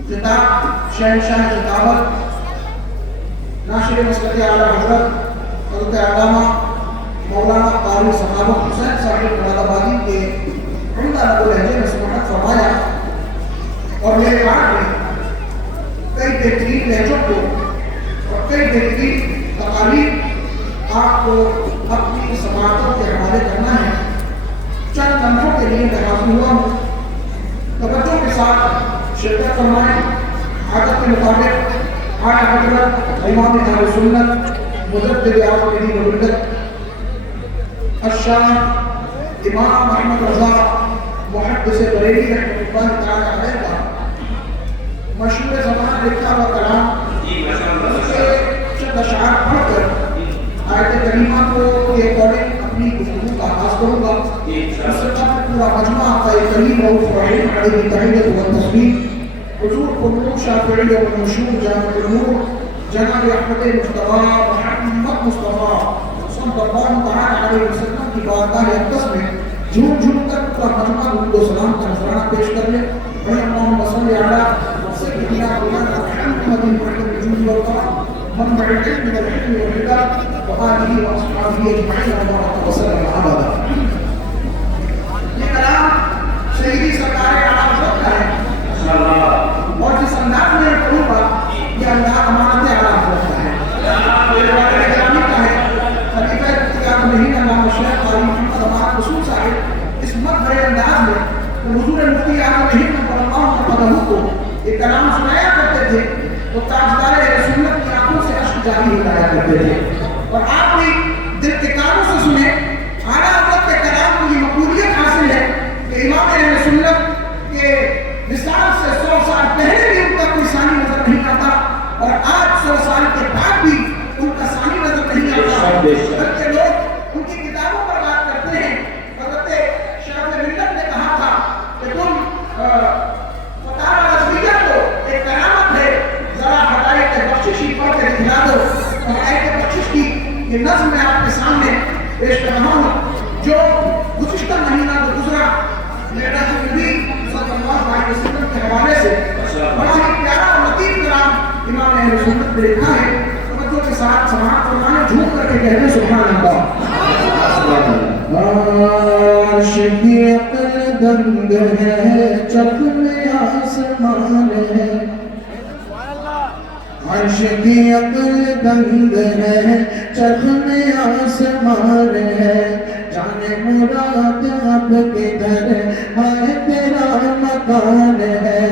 خطاب شہنشاہ خطابت ناشر مسلک اعلیٰ حضرت حضرت علامہ مولانا قاری صحابہ حسین صاحب مراد آبادی کے عمدہ لب و لہجے میں سماعت فرمایا اور میرے پاس میں کئی بہترین لہجوں کو اور کئی بہترین تقاریر آپ کو اپنی سماعتوں کے حوالے کرنا ہے. چند لمحوں کے لیے میں حاضر ہوا ہوں. توجہ کے ساتھ شرکت فرمائیں. عادت کے مطابق اعلیٰ حضرت امام اہل سنت مجدد اعظم دین و ملت الشاہ امام احمد رضا محدث بریلوی رحمۃ اللہ تعالی علیہ کا مشہور زبان لکھا ہوا کلام سے چند اشعار پڑھ کر آیت کریمہ کو یہ قولیں اپنی گفتگو کا آغاز کروں گا. اس سے قبل پورا مجمع آقا کریم رؤوف رحیم علیہ تحیت و تسلیم حضور قنوط شافعی و مشہور جامع النور جناب احمد مصطفیٰ محمد مصطفیٰ صلی اللہ تعالی علیہ وسلم کی بارگاہ اقدس میں جھوم جھوم کر پورا مجمع درود و سلام کا نذرانہ پیش کر لے. اللہم صل علی سیدنا مولانا محمد النبی والطاعہ منبع العلم والحكم والهدى وآله وأصحابه أجمعين وبارك وسلم أبدا. یہ کلام شہیدی سرکار اعلیٰ حضرت کا ہے اور جس انداز میں پڑھوں گا یہ انداز امانت اعلیٰ حضرت کا ہے. خلیفہ اختیار مہین علامہ شیخ قاری محمد عماد رسول صاحب اس مت بڑے انداز میں حضور مفتی اعظم مہین نبی اللہ قدمہ کو یہ کلام سنایا کرتے تھے تو تاجدار رسولت کی آنکھوں سے اشک جاری ہلایا کرتے تھے. اور آپ بھی دل کے کانوں سے سنے. اعلیٰ حضرت کے کلام کو یہ مقبولیت حاصل ہے کہ امام اہل سنت کے وصال سے 100 سال پہلے بھی ان کا کوئی ثانی نظر نہیں آتا اور آج 100 سال کے بعد بھی ان کا ثانی نظر نہیں آتا. بلکہ لوگ ان کی کتابوں پر بات کرتے ہیں. حضرت شرف ملت نے کہا تھا کہ تم فتاوی رضویہ کو ایک کرامت ہے ذرا ہدایت بخششی پڑھ کے دکھلا دو. اور ہدایت بخشش کی یہ نظم میں آپ کے سامنے پیش کر رہا ہوں جو گزشتہ مہینہ جو گزرا معراج النبی صلی اللہ علیہ وسلم کے حوالے سے بڑا ہی پیارا اور لطیف کلام امام اہل سنت نے لکھا ہے. توجہ کے ساتھ سماعت فرمائیں. جھوم کر کے کہتے ہیں سبحان اللہ. عاشقی عقل دنگ ہے چک میں آسمان ہے. عاشقی عقل دنگ ہے چک میں آسمان ہے. جانے مراد اب کدھر ہے تیرا مکان ہے.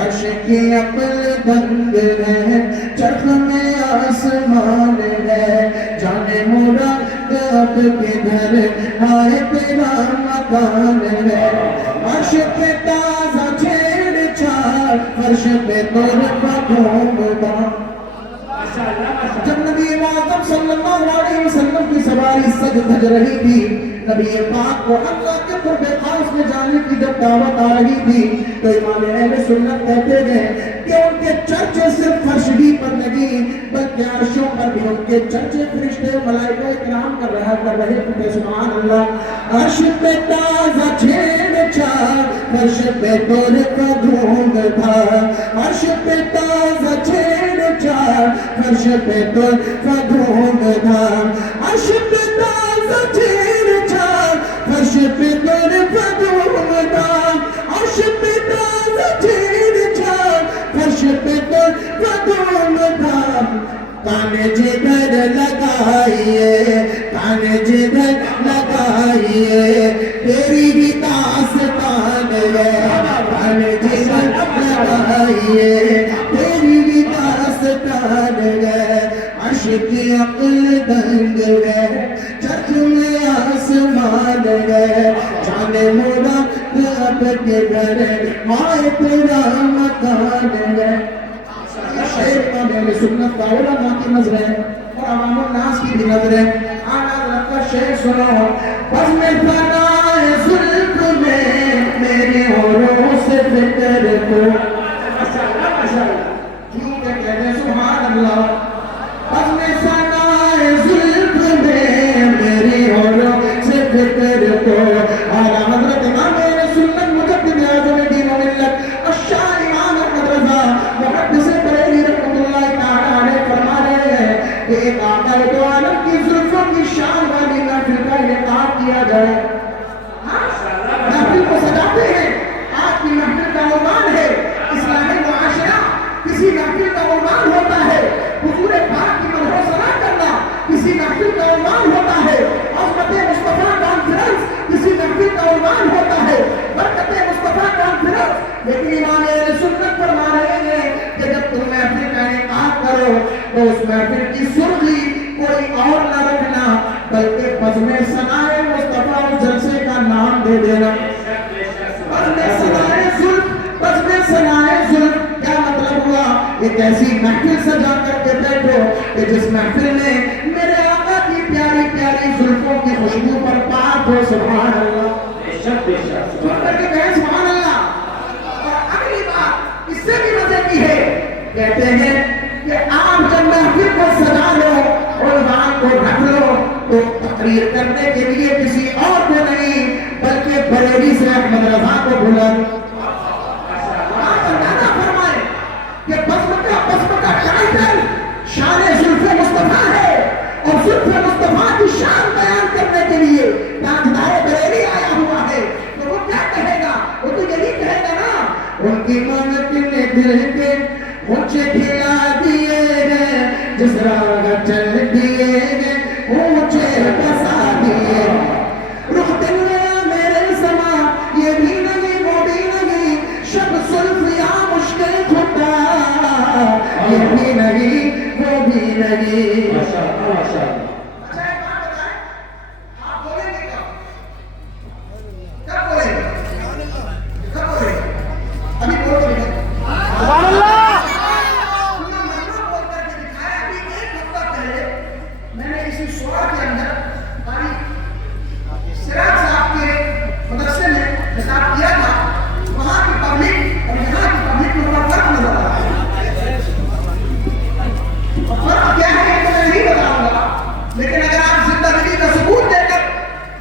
عاشقی عقل دنگ ہے چرخ میں آسمان ہے. جانے مراد اب کدھر ہے تیرا مکان ہے. عرش پہ تازہ چھیڑ چھاڑ فرش پہ تربہ گھومتا. جب نبی اعظم صلی اللہ علیہ وسلم کی سواری سج دھج رہی تھی نبی پاک کو اللہ کے قرب خاص میں جانے کی جب دعوت آ رہی تھی تو امام اہل سنت کہتے ہیں کہ ان کے چرچے صرف فرش ہی پر نہیں بلکہ عرشوں پر بھی ان کے چرچے فرشتے ملائکہ کرام کر رہے تھے. سبحان اللہ. عرش پہ تازہ چھیڑ چھاڑ فرش پہ تور کا دھونگ تھا. عرش پہ تازہ چھیڑ چھاڑ فرش پہ تور کا دھونگ تھا. عرش پہ تازہ چھیڑ چھاڑ فرش پہ تور کا دھونگ تھا. عرش پہ تازہ چھیڑ چھاڑ فرش پہ تور کا دھونگ تھا. کان جدھر لگائیے کان جدھر لگائیے تیری بھی داستان ہے. کان جدھر لگائیے مان گئے عشق عقل دنگ گئے چرخ میں آسمان گئے جانے مراد اب کے گھر مائے تیرا مکان گئے شہر کا میرے سنت کا علماء کی نظریں اور عوام الناس کی بھی نظریں آنا لگتا شہر سنو بس میں فنائے ظلف میں میرے ہوروں سے فکر کو کیوں کہ کہتے سبحان اللہ بس میں فنائے ظلف میں میرے ہوروں سے فکر کو اعلیٰ حضرت امام میرے سنت مجدد اعظم دین و ملت الشاہ امام احمد رضا محدث بریلی رحمۃ اللہ تعالیٰ علیہ فرما رہے ہیں کہ ایک آقا دو عالم کی زلفوں کی شان والی محفل کا انعقاد کیا جائے محفل کو سجاتے ہیں آج کی محفل کا عنوان ہے اسلامی معاشرہ کسی محفل کا عنوان ہوتا ہے حضور پاک کی مدح و ثنا کرنا کسی محفل کا عنوان ہوتا ہے عظمت مصطفیٰ کانفرنس کسی محفل کا عنوان ہوتا ہے برکت مصطفیٰ کانفرنس لیکن امام اہل سنت فرما رہے ہیں کہ جب تم محفل کا انعقاد کرو تو اس محفل کی سرخی کوئی اور نہ رکھنا بلکہ بزم ثنائے مصطفیٰ اس جلسے کا نام دے دینا بزم ثنائے ظلم کیا مطلب ہوا ایک ایسی محفل سجا کر کے بیٹھو کہ جس محفل میں میرے آقا کی پیاری پیاری زلفوں کی خوشبو پر پاک ہو سبحان اللہ سبحان اللہ اور اگلی بات اس سے بھی مزے کی ہے کہتے ہیں کہ آپ جب محفل کو سجا لو عنوان کو رکھ لو تو تقریر کرنے کے لیے کسی اور کو نہیں بلکہ بریلی سے احمد رضا کو بلا آپ اندازہ فرمائیں کہ بزم کا ٹائٹل شان زلف مصطفیٰ ہے اور زلف مصطفیٰ کی شان بیان کرنے کے لیے تاجدار بریلی آیا ہوا ہے تو وہ کیا کہے گا وہ تو یہی کہے گا نا ان کی مانت نے دل کے مجھے کھلا دیے گئے جس راہ چل دیے گئے مجھے بسا دیے رخ دل گیا میرے سما یہ بھی نہیں وہ بھی نہیں شب زلف یا مشکل خدا یہ بھی نہیں وہ بھی نہیں ماشاء اللہ ماشاء اللہ اچھا ایک بات بتائیں آپ بولیں گے کب بولیں گے کب بولیں گے ابھی بول رہے ہیں سبحان اللہ میں نے اسی سوال کے اندر سراج صاحب کے مدرسے میں خطاب کیا تھا وہاں کی پبلک اور یہاں کی پبلک میں بڑا فرق نظر آ رہا ہے اور فرق کیا ہے یہ میں نہیں بتاؤں گا لیکن اگر آپ زندگی کا ثبوت دے کر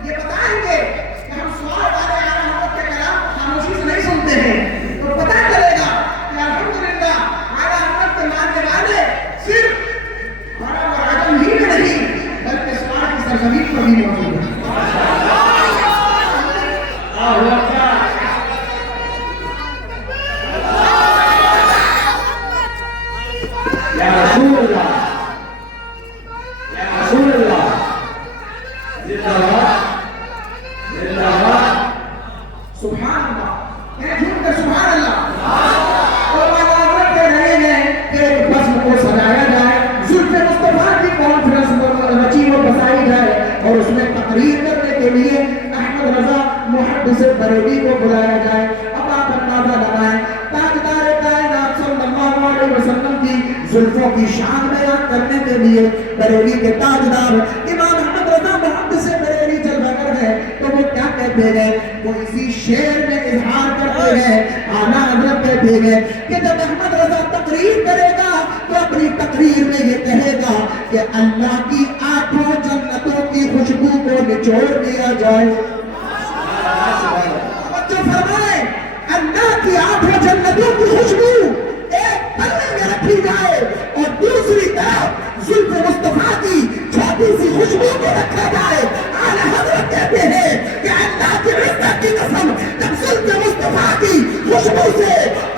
یہ بتائیں گے کہ ہم سوال والے اعلیٰ حضرت کے کلام کو خاموشی سے نہیں سنتے ہیں تو پتہ چلے گا کہ الحمدللہ اعلیٰ حضرت کے ماننے والے صرف ہی میں نہیں بلکہ اسلام کی سرزمین پر بھی موجود ہے یا رسول اللہ یا رسول اللہ زندہ باد زندہ باد سبحان اللہ کہہ جھوٹ کر سبحان اللہ اور معلومات دے رہے ہیں کہ ایک بزم کو سجایا جائے زلف مصطفیٰ کی کانفرنس رچی و بسائی جائے اور اس میں تقریر کرنے کے لیے احمد رضا محدث بریلی کو بلایا جائے اب آپ اندازہ لگائیں تاجدار کائنات صلی اللہ علیہ وسلم کی زلفوں کی شان بیان کرنے کے لیے بریلی کے تاجدار امام احمد رضا محدث بریلی جلوہ گر ہے تو وہ کیا کہتے ہیں وہ اسی شعر میں اظہار کرتے ہیں اعلیٰ حضرت کہتے ہیں کہ جب احمد رضا تقریر کرے گا تو اپنی تقریر میں یہ کہے گا کہ اللہ کی 8 جنتوں کی خوشبو کو نچوڑ دیا جائے توجہ فرمائیں اللہ کی 8 جنتوں کی خوشبو ایک پلے میں رکھی جائے اور دوسری طرف زلف مصطفیٰ کی چھوٹی سی خوشبو کو رکھا جائے اعلیٰ حضرت کہتے ہیں کہ اللہ کی عزت کی قسم جب زلف مصطفیٰ کی خوشبو سے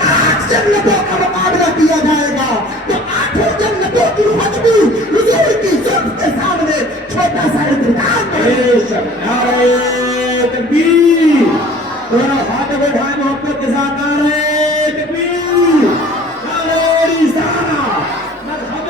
8 جنتوں کا مقابلہ کیا جائے گا تو 8 جنتوں کی خوشبو حضور کی زلف کے سامنے چھوٹا سا انتظام نعرہ تکبیر دونوں ہاتھوں کو بھائی محبت کے ساتھ نعرہ تکبیر نعرہ رسالہ مذہب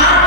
8